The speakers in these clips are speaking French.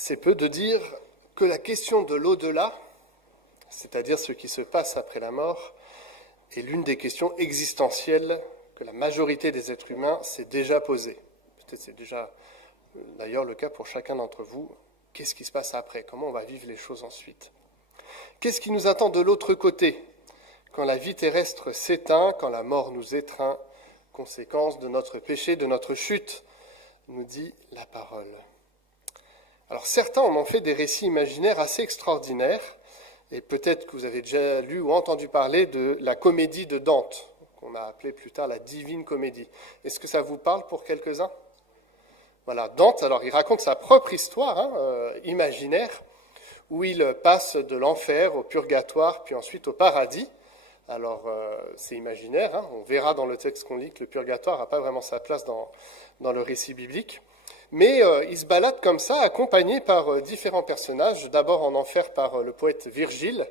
C'est peu de dire que la question de l'au-delà, c'est-à-dire ce qui se passe après la mort, est l'une des questions existentielles que la majorité des êtres humains s'est déjà posée. Peut-être c'est déjà d'ailleurs le cas pour chacun d'entre vous. Qu'est-ce qui se passe après? Comment on va vivre les choses ensuite? Qu'est-ce qui nous attend de l'autre côté, quand la vie terrestre s'éteint, quand la mort nous étreint, conséquence de notre péché, de notre chute, nous dit la parole. Alors certains en ont fait des récits imaginaires assez extraordinaires, et peut-être que vous avez déjà lu ou entendu parler de la comédie de Dante, qu'on a appelée plus tard la Divine Comédie. Est-ce que ça vous parle pour quelques-uns? Voilà, Dante, alors il raconte sa propre histoire imaginaire, où il passe de l'enfer au purgatoire, puis ensuite au paradis. Alors c'est imaginaire, on verra dans le texte qu'on lit que le purgatoire n'a pas vraiment sa place dans le récit biblique. Mais il se balade comme ça, accompagné par différents personnages, d'abord en enfer par le poète Virgile,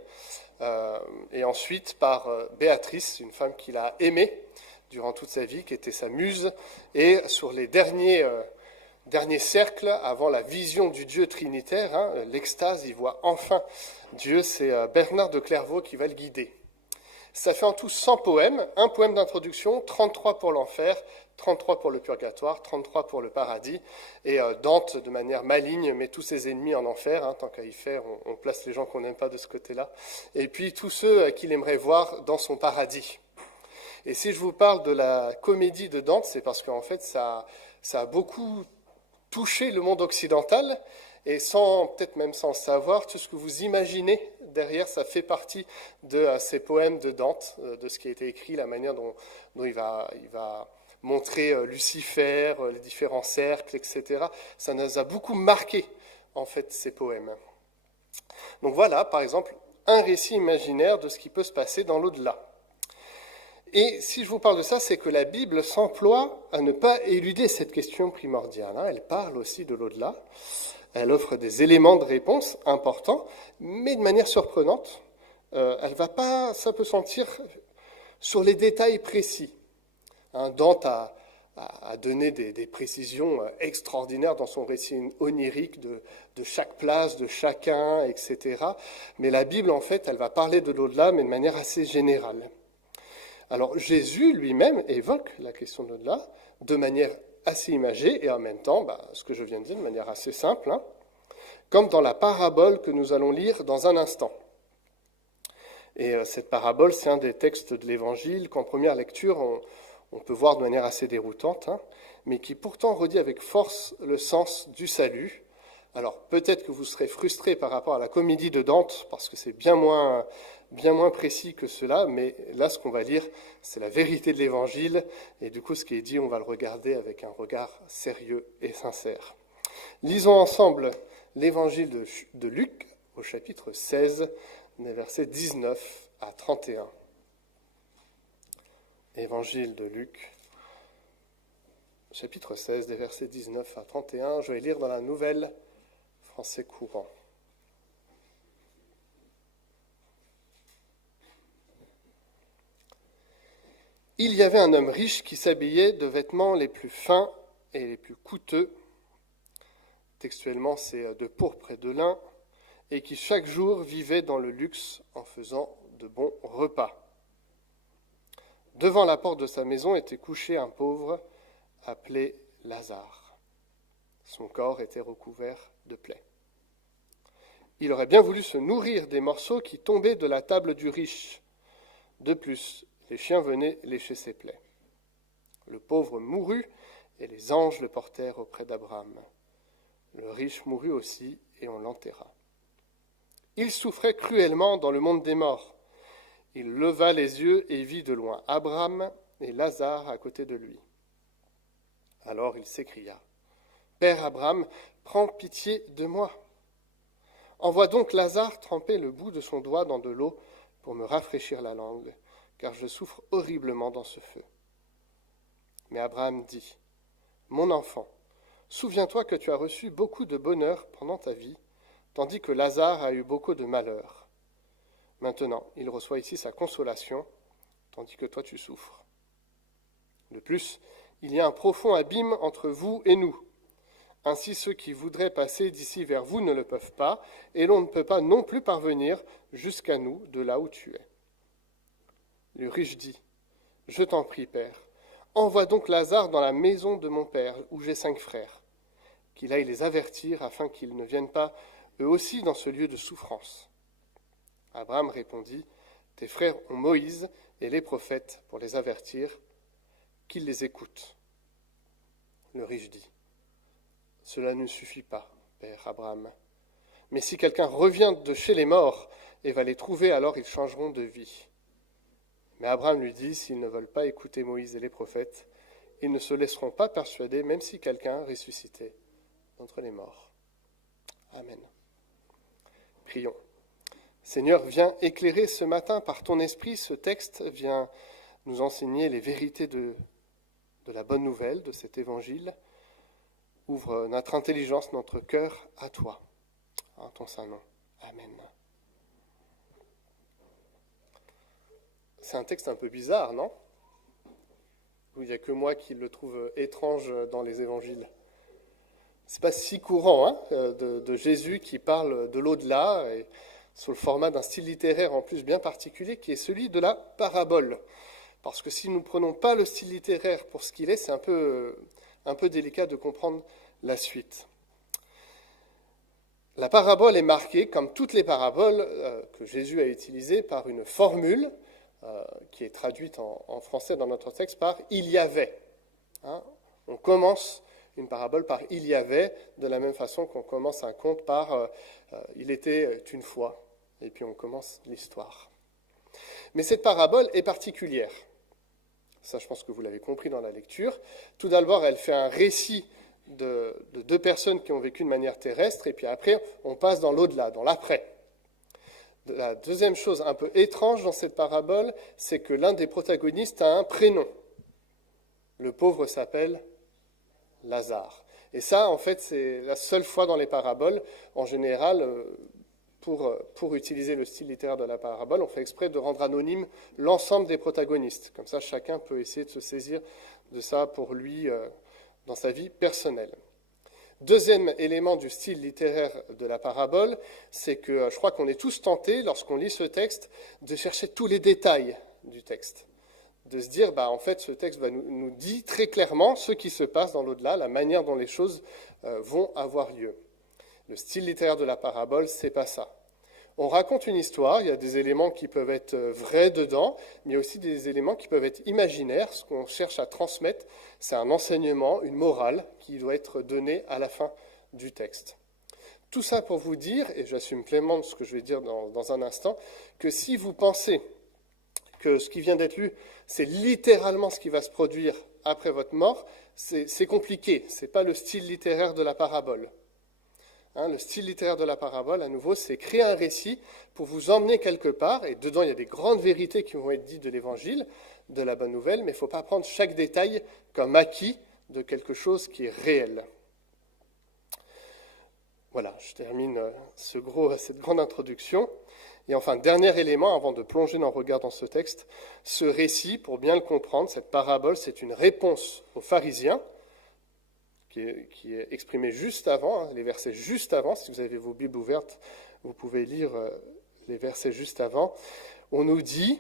et ensuite par Béatrice, une femme qu'il a aimée durant toute sa vie, qui était sa muse, et sur les derniers cercles, avant la vision du Dieu trinitaire, l'extase, il voit enfin Dieu, c'est Bernard de Clairvaux qui va le guider. Ça fait en tout 100 poèmes, un poème d'introduction, 33 pour l'enfer, 33 pour le purgatoire, 33 pour le paradis. Et Dante, de manière maligne, met tous ses ennemis en enfer. Tant qu'à y faire, on place les gens qu'on n'aime pas de ce côté-là. Et puis tous ceux qu'il aimerait voir dans son paradis. Et si je vous parle de la comédie de Dante, c'est parce qu'en fait, ça a beaucoup touché le monde occidental. Et peut-être même sans le savoir, tout ce que vous imaginez derrière, ça fait partie de ces poèmes de Dante, de ce qui a été écrit, la manière dont il va montrer Lucifer, les différents cercles, etc. Ça nous a beaucoup marqué, en fait, ces poèmes. Donc voilà, par exemple, un récit imaginaire de ce qui peut se passer dans l'au-delà. Et si je vous parle de ça, c'est que la Bible s'emploie à ne pas éluder cette question primordiale. Elle parle aussi de l'au-delà. Elle offre des éléments de réponse importants, mais de manière surprenante. Elle va pas s'appesantir sur les détails précis. Dante a donné des précisions extraordinaires dans son récit onirique de chaque place, de chacun, etc. Mais la Bible, en fait, elle va parler de l'au-delà, mais de manière assez générale. Alors Jésus lui-même évoque la question de l'au-delà de manière assez imagée et en même temps, ce que je viens de dire, de manière assez simple, comme dans la parabole que nous allons lire dans un instant. Et cette parabole, c'est un des textes de l'Évangile qu'en première lecture, on peut voir de manière assez déroutante, mais qui pourtant redit avec force le sens du salut. Alors peut-être que vous serez frustrés par rapport à la comédie de Dante, parce que c'est bien moins précis que cela, mais là, ce qu'on va lire, c'est la vérité de l'Évangile, et du coup, ce qui est dit, on va le regarder avec un regard sérieux et sincère. Lisons ensemble l'Évangile de Luc, au chapitre 16, des versets 19 à 31. Évangile de Luc, chapitre 16, des versets 19 à 31. Je vais lire dans la Nouvelle Français courant. Il y avait un homme riche qui s'habillait de vêtements les plus fins et les plus coûteux, textuellement c'est de pourpre et de lin, et qui chaque jour vivait dans le luxe en faisant de bons repas. Devant la porte de sa maison était couché un pauvre appelé Lazare. Son corps était recouvert de plaies. Il aurait bien voulu se nourrir des morceaux qui tombaient de la table du riche. De plus, les chiens venaient lécher ses plaies. Le pauvre mourut et les anges le portèrent auprès d'Abraham. Le riche mourut aussi et on l'enterra. Il souffrait cruellement dans le monde des morts. Il leva les yeux et vit de loin Abraham et Lazare à côté de lui. Alors il s'écria : « Père Abraham, prends pitié de moi. Envoie donc Lazare tremper le bout de son doigt dans de l'eau pour me rafraîchir la langue, car je souffre horriblement dans ce feu. » Mais Abraham dit : « Mon enfant, souviens-toi que tu as reçu beaucoup de bonheur pendant ta vie, tandis que Lazare a eu beaucoup de malheur. Maintenant, il reçoit ici sa consolation, tandis que toi tu souffres. De plus, il y a un profond abîme entre vous et nous, Ainsi, ceux qui voudraient passer d'ici vers vous ne le peuvent pas, et l'on ne peut pas non plus parvenir jusqu'à nous de là où tu es. » Le riche dit, « Je t'en prie, Père, envoie donc Lazare dans la maison de mon père, où j'ai 5 frères, qu'il aille les avertir afin qu'ils ne viennent pas eux aussi dans ce lieu de souffrance. » Abraham répondit, « Tes frères ont Moïse et les prophètes pour les avertir, qu'ils les écoutent. » Le riche dit, « Cela ne suffit pas, Père Abraham. Mais si quelqu'un revient de chez les morts et va les trouver, alors ils changeront de vie. » Mais Abraham lui dit, « S'ils ne veulent pas écouter Moïse et les prophètes, ils ne se laisseront pas persuader, même si quelqu'un ressuscité d'entre les morts. » Amen. Prions. Seigneur, viens éclairer ce matin par ton esprit ce texte, viens nous enseigner les vérités de la bonne nouvelle, de cet évangile. Ouvre notre intelligence, notre cœur à toi. En ton saint nom. Amen. C'est un texte un peu bizarre, non ? Il n'y a que moi qui le trouve étrange dans les évangiles. C'est pas si courant de Jésus qui parle de l'au-delà, et sous le format d'un style littéraire en plus bien particulier, qui est celui de la parabole. Parce que si nous ne prenons pas le style littéraire pour ce qu'il est, c'est un peu délicat de comprendre la suite. La parabole est marquée, comme toutes les paraboles que Jésus a utilisées, par une formule qui est traduite en français dans notre texte par « il y avait ». On commence une parabole par « il y avait », de la même façon qu'on commence un conte par « il était une fois ». Et puis on commence l'histoire. Mais cette parabole est particulière. Ça, je pense que vous l'avez compris dans la lecture. Tout d'abord, elle fait un récit de 2 personnes qui ont vécu de manière terrestre, et puis après, on passe dans l'au-delà, dans l'après. La deuxième chose un peu étrange dans cette parabole, c'est que l'un des protagonistes a un prénom. Le pauvre s'appelle Lazare. Et ça, en fait, c'est la seule fois dans les paraboles, en général, pour utiliser le style littéraire de la parabole, on fait exprès de rendre anonyme l'ensemble des protagonistes. Comme ça, chacun peut essayer de se saisir de ça pour lui dans sa vie personnelle. Deuxième élément du style littéraire de la parabole, c'est que je crois qu'on est tous tentés, lorsqu'on lit ce texte, de chercher tous les détails du texte. De se dire, en fait, ce texte nous dit très clairement ce qui se passe dans l'au-delà, la manière dont les choses vont avoir lieu. Le style littéraire de la parabole, c'est pas ça. On raconte une histoire, il y a des éléments qui peuvent être vrais dedans, mais il y a aussi des éléments qui peuvent être imaginaires. Ce qu'on cherche à transmettre, c'est un enseignement, une morale qui doit être donnée à la fin du texte. Tout ça pour vous dire, et j'assume pleinement ce que je vais dire dans un instant, que si vous pensez que ce qui vient d'être lu, c'est littéralement ce qui va se produire après votre mort, c'est compliqué, ce n'est pas le style littéraire de la parabole. Le style littéraire de la parabole, à nouveau, c'est créer un récit pour vous emmener quelque part, et dedans il y a des grandes vérités qui vont être dites de l'évangile, de la bonne nouvelle, mais il ne faut pas prendre chaque détail comme acquis de quelque chose qui est réel. Voilà, je termine cette grande introduction. Et enfin, dernier élément, avant de plonger dans le regard dans ce texte, ce récit, pour bien le comprendre, cette parabole, c'est une réponse aux pharisiens, qui est exprimé juste avant, les versets juste avant. Si vous avez vos Bibles ouvertes, vous pouvez lire les versets juste avant. On nous dit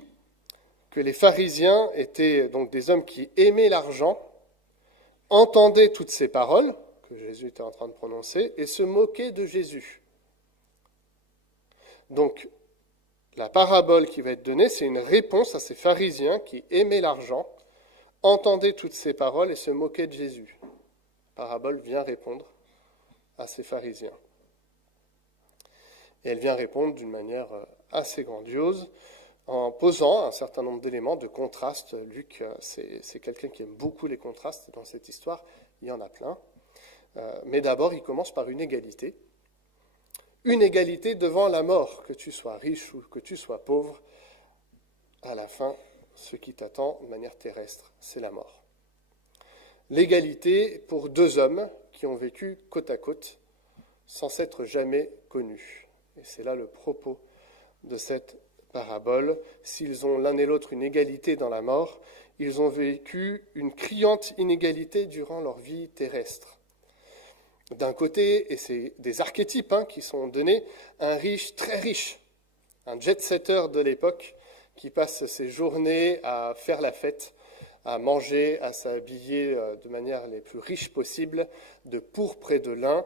que les pharisiens étaient donc des hommes qui aimaient l'argent, entendaient toutes ces paroles que Jésus était en train de prononcer et se moquaient de Jésus. Donc, la parabole qui va être donnée, c'est une réponse à ces pharisiens qui aimaient l'argent, entendaient toutes ces paroles et se moquaient de Jésus. La parabole vient répondre à ces pharisiens. Et elle vient répondre d'une manière assez grandiose en posant un certain nombre d'éléments de contraste. Luc, c'est quelqu'un qui aime beaucoup les contrastes dans cette histoire, il y en a plein. Mais d'abord, il commence par une égalité. Une égalité devant la mort, que tu sois riche ou que tu sois pauvre. À la fin, ce qui t'attend de manière terrestre, c'est la mort. L'égalité pour 2 hommes qui ont vécu côte à côte, sans s'être jamais connus. Et c'est là le propos de cette parabole. S'ils ont l'un et l'autre une égalité dans la mort, ils ont vécu une criante inégalité durant leur vie terrestre. D'un côté, et c'est des archétypes qui sont donnés, un riche très riche, un jet-setter de l'époque qui passe ses journées à faire la fête, à manger, à s'habiller de manière les plus riches possible, de pourpre et de lin.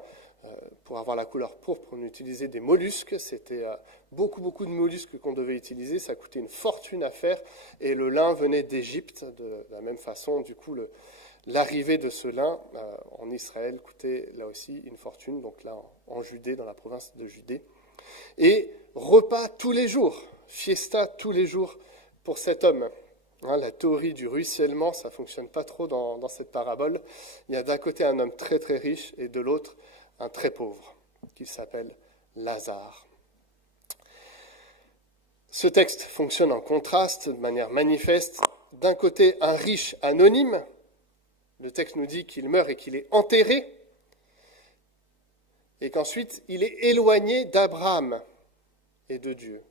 Pour avoir la couleur pourpre, on utilisait des mollusques. C'était beaucoup de mollusques qu'on devait utiliser. Ça coûtait une fortune à faire. Et le lin venait d'Égypte. De la même façon, du coup, l'arrivée de ce lin en Israël coûtait là aussi une fortune. Donc là, en Judée, dans la province de Judée. Et repas tous les jours, fiesta tous les jours pour cet homme. La théorie du ruissellement, ça ne fonctionne pas trop dans cette parabole. Il y a d'un côté un homme très très riche et de l'autre un très pauvre, qui s'appelle Lazare. Ce texte fonctionne en contraste, de manière manifeste. D'un côté, un riche anonyme. Le texte nous dit qu'il meurt et qu'il est enterré. Et qu'ensuite, il est éloigné d'Abraham et de Dieu.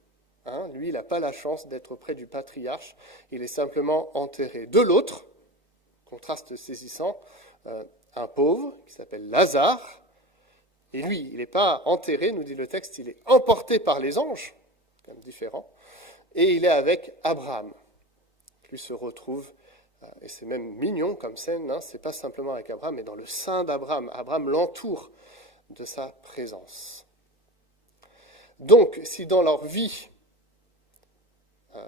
Lui, il n'a pas la chance d'être près du patriarche. Il est simplement enterré. De l'autre, contraste saisissant, un pauvre qui s'appelle Lazare. Et lui, il n'est pas enterré, nous dit le texte, il est emporté par les anges, quand même différent, et il est avec Abraham. Lui se retrouve, et c'est même mignon comme scène, c'est pas simplement avec Abraham, mais dans le sein d'Abraham. Abraham l'entoure de sa présence. Donc, si dans leur vie,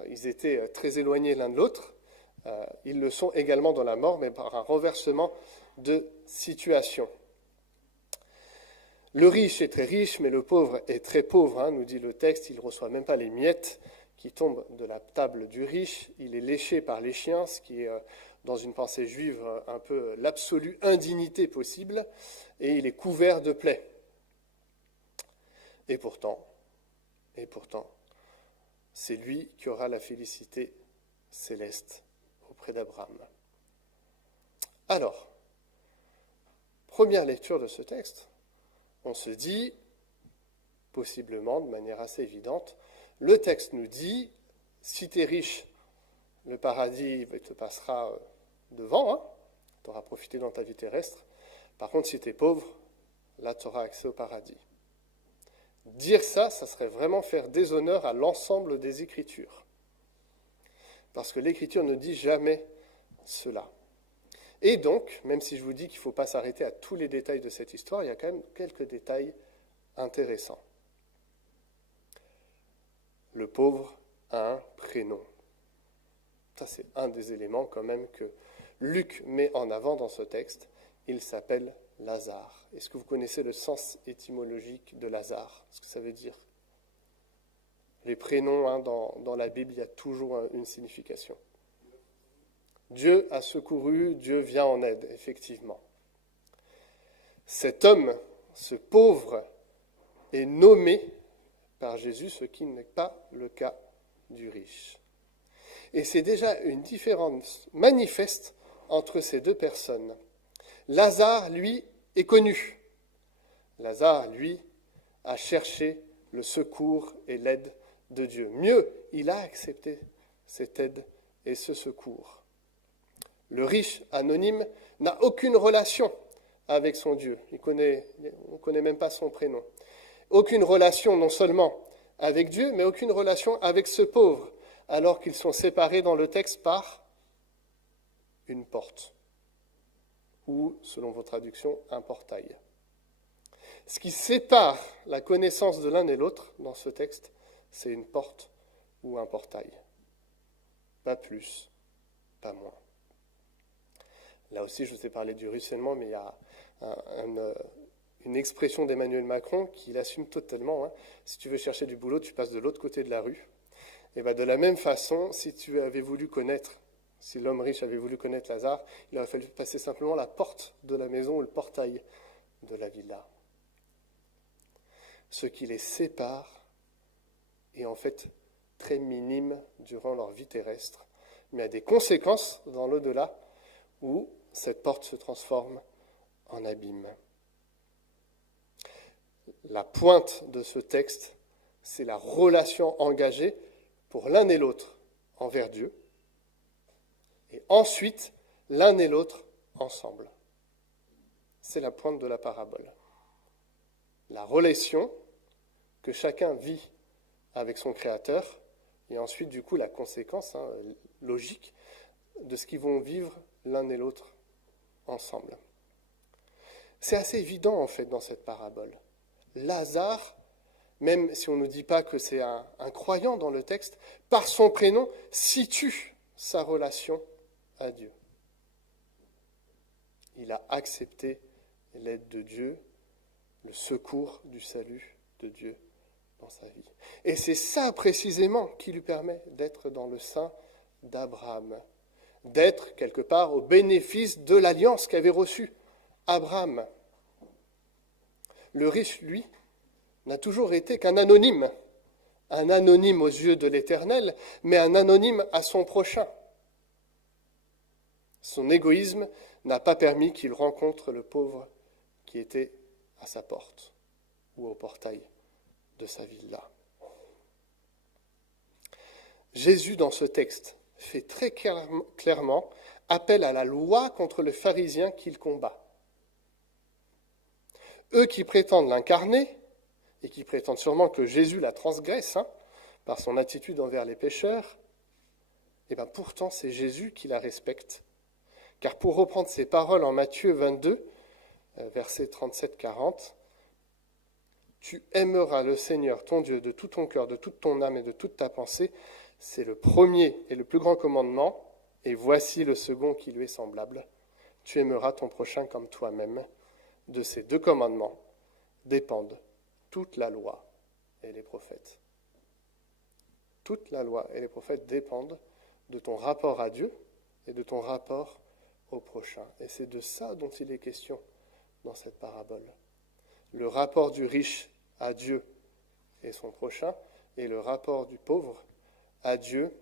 ils étaient très éloignés l'un de l'autre, ils le sont également dans la mort, mais par un renversement de situation. Le riche est très riche, mais le pauvre est très pauvre, nous dit le texte. Il ne reçoit même pas les miettes qui tombent de la table du riche. Il est léché par les chiens, ce qui est, dans une pensée juive, un peu l'absolue indignité possible. Et il est couvert de plaies. Et pourtant, c'est lui qui aura la félicité céleste auprès d'Abraham. Alors, première lecture de ce texte. On se dit, possiblement de manière assez évidente, le texte nous dit, si tu es riche, le paradis te passera devant, tu auras profité dans ta vie terrestre. Par contre, si tu es pauvre, là tu auras accès au paradis. Dire ça serait vraiment faire déshonneur à l'ensemble des Écritures. Parce que l'Écriture ne dit jamais cela. Et donc, même si je vous dis qu'il ne faut pas s'arrêter à tous les détails de cette histoire, il y a quand même quelques détails intéressants. Le pauvre a un prénom. Ça, c'est un des éléments quand même que Luc met en avant dans ce texte. Il s'appelle Lazare. Est-ce que vous connaissez le sens étymologique de Lazare? Ce que ça veut dire? Les prénoms, dans la Bible, il y a toujours une signification. Dieu a secouru, Dieu vient en aide, effectivement. Cet homme, ce pauvre, est nommé par Jésus, ce qui n'est pas le cas du riche. Et c'est déjà une différence manifeste entre ces deux personnes. Lazare, lui, est connu. Lazare, lui, a cherché le secours et l'aide de Dieu. Mieux, il a accepté cette aide et ce secours. Le riche anonyme n'a aucune relation avec son Dieu. On ne connaît même pas son prénom. Aucune relation non seulement avec Dieu, mais aucune relation avec ce pauvre, alors qu'ils sont séparés dans le texte par une porte, ou, selon vos traductions, un portail. Ce qui sépare la connaissance de l'un et l'autre dans ce texte, c'est une porte ou un portail. Pas plus, pas moins. Là aussi, je vous ai parlé du ruissellement, mais il y a une expression d'Emmanuel Macron qui l'assume totalement. Si tu veux chercher du boulot, tu passes de l'autre côté de la rue. Et de la même façon, si l'homme riche avait voulu connaître Lazare, il aurait fallu passer simplement la porte de la maison ou le portail de la villa. Ce qui les sépare est en fait très minime durant leur vie terrestre, mais a des conséquences dans l'au-delà où cette porte se transforme en abîme. La pointe de ce texte, c'est la relation engagée pour l'un et l'autre envers Dieu, et ensuite l'un et l'autre ensemble. c'est la pointe de la parabole. La relation que chacun vit avec son Créateur, et ensuite, du coup, la conséquence logique de ce qu'ils vont vivre l'un et l'autre ensemble. C'est assez évident, en fait, dans cette parabole. Lazare, même si on ne dit pas que c'est un croyant dans le texte, par son prénom, situe sa relation à Dieu. Il a accepté l'aide de Dieu, le secours du salut de Dieu dans sa vie. Et c'est ça précisément qui lui permet d'être dans le sein d'Abraham, d'être quelque part au bénéfice de l'alliance qu'avait reçue Abraham. Le riche, lui, n'a toujours été qu'un anonyme aux yeux de l'Éternel, mais un anonyme à son prochain. Son égoïsme n'a pas permis qu'il rencontre le pauvre qui était à sa porte ou au portail de sa villa. Jésus, dans ce texte, fait très clairement appel à la loi contre le pharisien qu'il combat. Eux qui prétendent l'incarner, et qui prétendent sûrement que Jésus la transgresse par son attitude envers les pécheurs, et bien pourtant c'est Jésus qui la respecte. Car pour reprendre ses paroles en Matthieu 22, versets 37-40, « Tu aimeras le Seigneur ton Dieu de tout ton cœur, de toute ton âme et de toute ta pensée. C'est le premier et le plus grand commandement, et voici le second qui lui est semblable. Tu aimeras ton prochain comme toi-même. De ces deux commandements dépendent toute la loi et les prophètes. » Toute la loi et les prophètes dépendent de ton rapport à Dieu et de ton rapport au prochain. Et c'est de ça dont il est question dans cette parabole. Le rapport du riche à Dieu et son prochain, et le rapport du pauvre à Dieu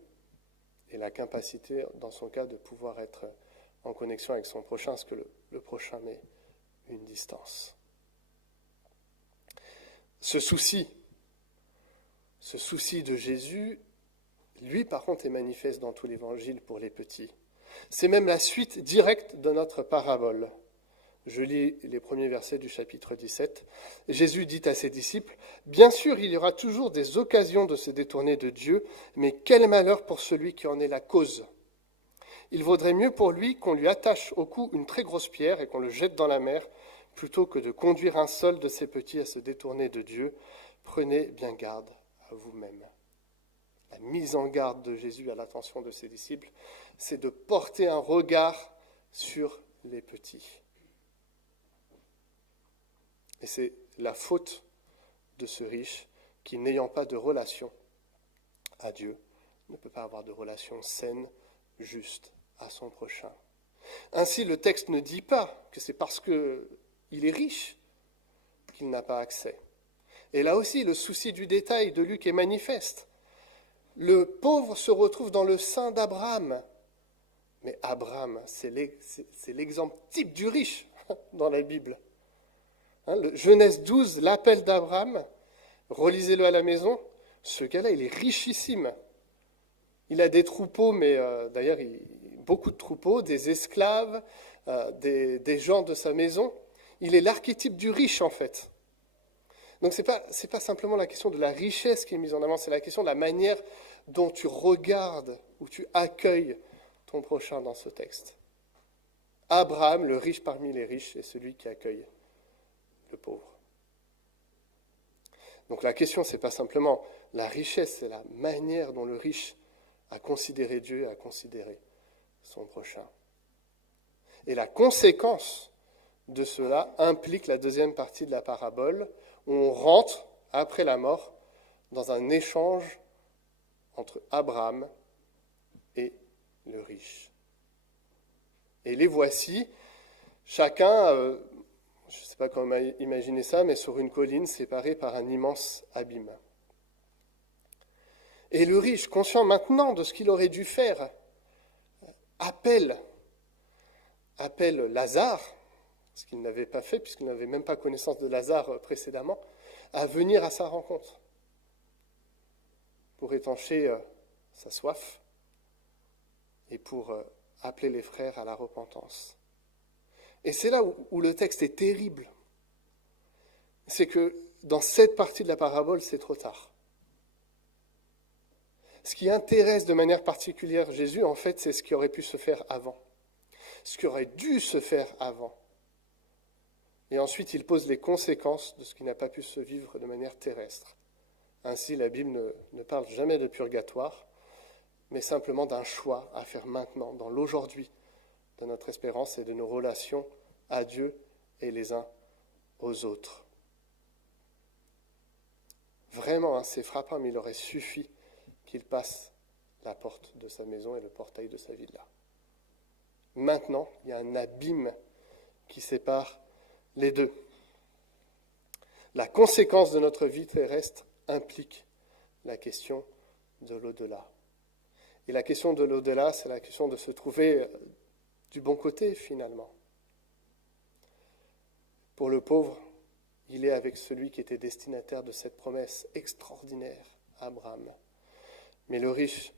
et la capacité, dans son cas, de pouvoir être en connexion avec son prochain, parce que le prochain met une distance. Ce souci de Jésus, lui, par contre, est manifeste dans tout l'Évangile pour les petits. C'est même la suite directe de notre parabole. Je lis les premiers versets du chapitre 17. Jésus dit à ses disciples, « Bien sûr, il y aura toujours des occasions de se détourner de Dieu, mais quel malheur pour celui qui en est la cause. Il vaudrait mieux pour lui qu'on lui attache au cou une très grosse pierre et qu'on le jette dans la mer, plutôt que de conduire un seul de ses petits à se détourner de Dieu. Prenez bien garde à vous-même. » La mise en garde de Jésus à l'attention de ses disciples, c'est de porter un regard sur les petits. Et c'est la faute de ce riche qui, n'ayant pas de relation à Dieu, ne peut pas avoir de relation saine, juste à son prochain. Ainsi, le texte ne dit pas que c'est parce qu'il est riche qu'il n'a pas accès. Et là aussi, le souci du détail de Luc est manifeste. Le pauvre se retrouve dans le sein d'Abraham. Mais Abraham, c'est l'exemple type du riche dans la Bible. Genèse 12, l'appel d'Abraham, relisez-le à la maison, ce gars-là, il est richissime. Il a des troupeaux, mais d'ailleurs, beaucoup de troupeaux, des esclaves, des gens de sa maison. Il est l'archétype du riche, en fait. Donc, c'est pas simplement la question de la richesse qui est mise en avant, c'est la question de la manière dont tu regardes ou tu accueilles ton prochain dans ce texte. Abraham, le riche parmi les riches, est celui qui accueille le pauvre. Donc la question, c'est pas simplement la richesse, c'est la manière dont le riche a considéré Dieu, a considéré son prochain. Et la conséquence de cela implique la deuxième partie de la parabole, où on rentre, après la mort, dans un échange entre Abraham et le riche. Et les voici, chacun, je ne sais pas comment imaginer ça, mais sur une colline séparée par un immense abîme. Et le riche, conscient maintenant de ce qu'il aurait dû faire, appelle Lazare, ce qu'il n'avait pas fait, puisqu'il n'avait même pas connaissance de Lazare précédemment, à venir à sa rencontre pour étancher sa soif et pour appeler les frères à la repentance. Et c'est là où le texte est terrible. C'est que dans cette partie de la parabole, c'est trop tard. Ce qui intéresse de manière particulière Jésus, en fait, c'est ce qui aurait pu se faire avant. Ce qui aurait dû se faire avant. Et ensuite, il pose les conséquences de ce qui n'a pas pu se vivre de manière terrestre. Ainsi, la Bible ne parle jamais de purgatoire, mais simplement d'un choix à faire maintenant, dans l'aujourd'hui de notre espérance et de nos relations à Dieu et les uns aux autres. Vraiment, c'est frappant, mais il aurait suffi qu'il passe la porte de sa maison et le portail de sa villa. Maintenant, il y a un abîme qui sépare les deux. La conséquence de notre vie terrestre implique la question de l'au-delà. Et la question de l'au-delà, c'est la question de se trouver du bon côté, finalement. Pour le pauvre, il est avec celui qui était destinataire de cette promesse extraordinaire, Abraham. Mais le riche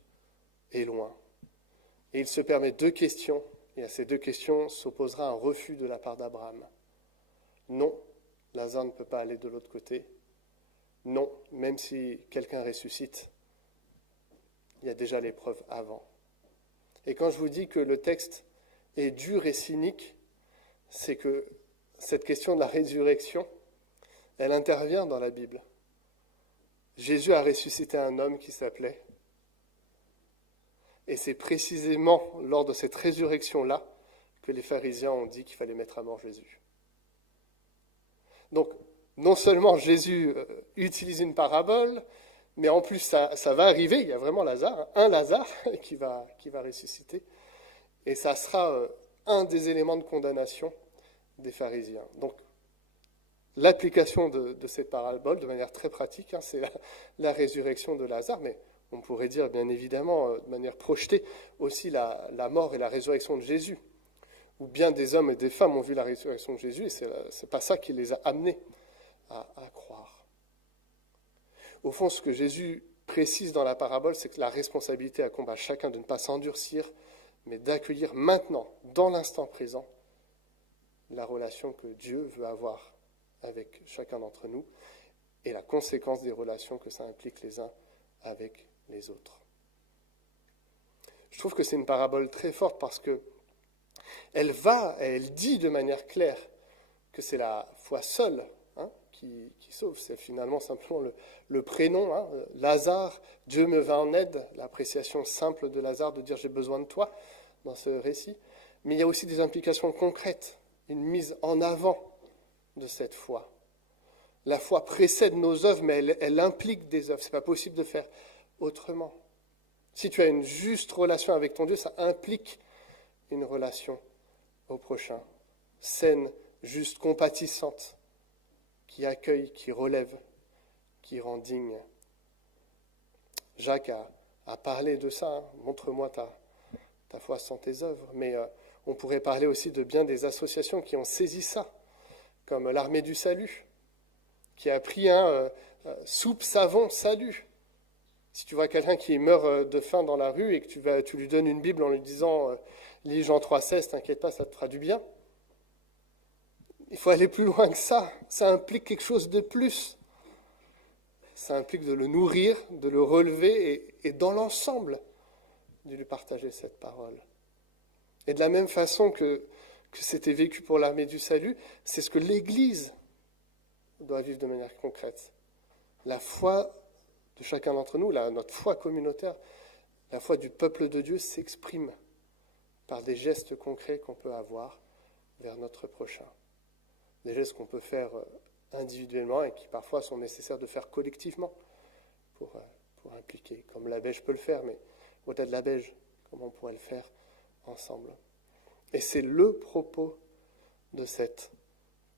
est loin. Et il se permet deux questions, et à ces deux questions s'opposera un refus de la part d'Abraham. Non, Lazare ne peut pas aller de l'autre côté. Non, même si quelqu'un ressuscite, il y a déjà l'épreuve avant. Et quand je vous dis que le texte est dur et cynique, c'est que cette question de la résurrection, elle intervient dans la Bible. Jésus a ressuscité un homme qui s'appelait. Et c'est précisément lors de cette résurrection-là que les pharisiens ont dit qu'il fallait mettre à mort Jésus. Donc, non seulement Jésus utilise une parabole, mais en plus ça va arriver, il y a vraiment Lazare, un Lazare qui va ressusciter, et ça sera un des éléments de condamnation des pharisiens. Donc, l'application de cette parabole, de manière très pratique, c'est la résurrection de Lazare, mais on pourrait dire, bien évidemment, de manière projetée, aussi la mort et la résurrection de Jésus, où bien des hommes et des femmes ont vu la résurrection de Jésus, et c'est pas ça qui les a amenés à croire. Au fond, ce que Jésus précise dans la parabole, c'est que la responsabilité incombe à chacun de ne pas s'endurcir, mais d'accueillir maintenant, dans l'instant présent, la relation que Dieu veut avoir avec chacun d'entre nous et la conséquence des relations que ça implique les uns avec les autres. Je trouve que c'est une parabole très forte parce que elle dit de manière claire que c'est la foi seule qui sauve. C'est finalement simplement le prénom, Lazare, Dieu me va en aide, l'appréciation simple de Lazare de dire j'ai besoin de toi dans ce récit. Mais il y a aussi des implications concrètes, une mise en avant de cette foi. La foi précède nos œuvres, mais elle implique des œuvres. Ce n'est pas possible de faire autrement. Si tu as une juste relation avec ton Dieu, ça implique une relation au prochain, saine, juste, compatissante, qui accueille, qui relève, qui rend digne. Jacques a parlé de ça, montre-moi ta foi sans tes œuvres, mais on pourrait parler aussi de bien des associations qui ont saisi ça, comme l'Armée du Salut, qui a pris soupe, savon, salut. Si tu vois quelqu'un qui meurt de faim dans la rue et que tu lui donnes une Bible en lui disant lis Jean 3,16, t'inquiète pas, ça te fera du bien. Il faut aller plus loin que ça. Ça implique quelque chose de plus. Ça implique de le nourrir, de le relever et dans l'ensemble, de lui partager cette parole. Et de la même façon que c'était vécu pour l'Armée du Salut, c'est ce que l'Église doit vivre de manière concrète. La foi de chacun d'entre nous, notre foi communautaire, la foi du peuple de Dieu s'exprime par des gestes concrets qu'on peut avoir vers notre prochain. Des gestes qu'on peut faire individuellement et qui parfois sont nécessaires de faire collectivement pour impliquer, comme la Beige peut le faire, mais au-delà de la Beige, comment on pourrait le faire ensemble. Et c'est le propos de cette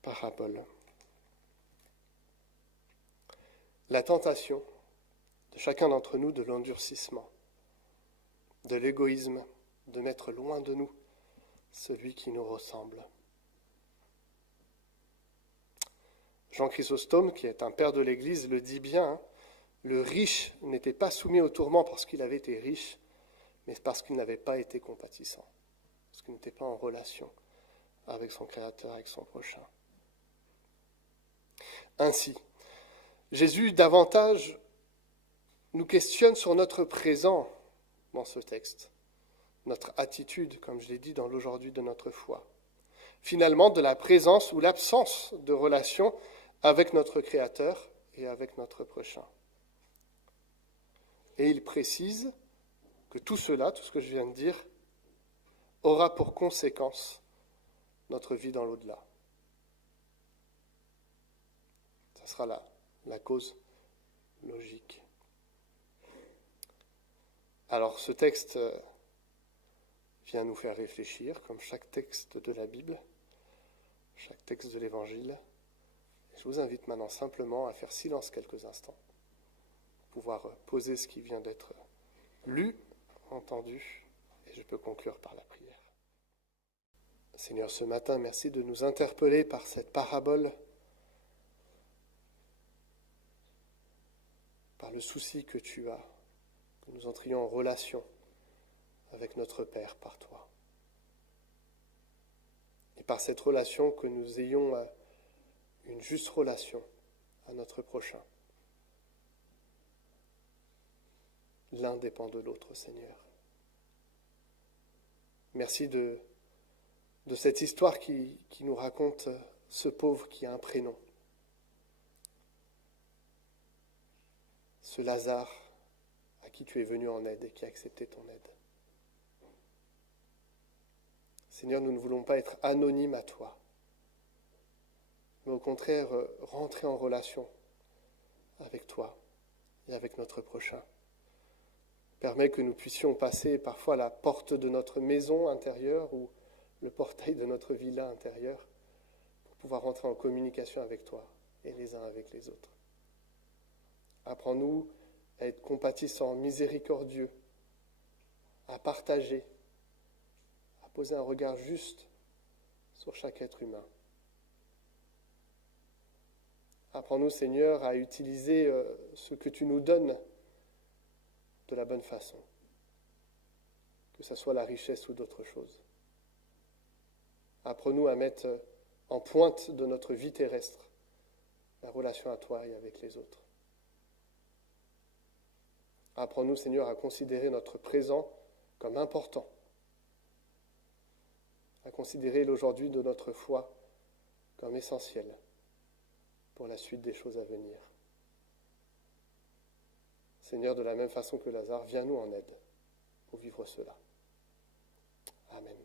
parabole. La tentation de chacun d'entre nous de l'endurcissement, de l'égoïsme, de mettre loin de nous celui qui nous ressemble. Jean Chrysostome, qui est un père de l'Église, le dit bien, le riche n'était pas soumis au tourment parce qu'il avait été riche, mais parce qu'il n'avait pas été compatissant, parce qu'il n'était pas en relation avec son Créateur, avec son prochain. Ainsi, Jésus davantage nous questionne sur notre présent dans ce texte, notre attitude, comme je l'ai dit, dans l'aujourd'hui de notre foi. Finalement, de la présence ou l'absence de relation avec notre Créateur et avec notre prochain. Et il précise que tout cela, tout ce que je viens de dire, aura pour conséquence notre vie dans l'au-delà. Ça sera la cause logique. Alors ce texte vient nous faire réfléchir, comme chaque texte de la Bible, chaque texte de l'Évangile. Je vous invite maintenant simplement à faire silence quelques instants, pour pouvoir poser ce qui vient d'être lu, entendu, et je peux conclure par la prière. Seigneur, ce matin, merci de nous interpeller par cette parabole, par le souci que tu as, que nous entrions en relation avec notre Père par toi. Et par cette relation, que nous ayons une juste relation à notre prochain. L'un dépend de l'autre, Seigneur. Merci de cette histoire qui nous raconte ce pauvre qui a un prénom. Ce Lazare à qui tu es venu en aide et qui a accepté ton aide. Seigneur, nous ne voulons pas être anonymes à toi, mais au contraire, rentrer en relation avec toi et avec notre prochain. Permets que nous puissions passer parfois la porte de notre maison intérieure ou le portail de notre villa intérieure pour pouvoir rentrer en communication avec toi et les uns avec les autres. Apprends-nous à être compatissants, miséricordieux, à partager, à poser un regard juste sur chaque être humain. Apprends-nous, Seigneur, à utiliser ce que tu nous donnes de la bonne façon, que ce soit la richesse ou d'autres choses. Apprends-nous à mettre en pointe de notre vie terrestre la relation à toi et avec les autres. Apprends-nous, Seigneur, à considérer notre présent comme important, à considérer l'aujourd'hui de notre foi comme essentiel pour la suite des choses à venir. Seigneur, de la même façon que Lazare, viens nous en aide pour vivre cela. Amen.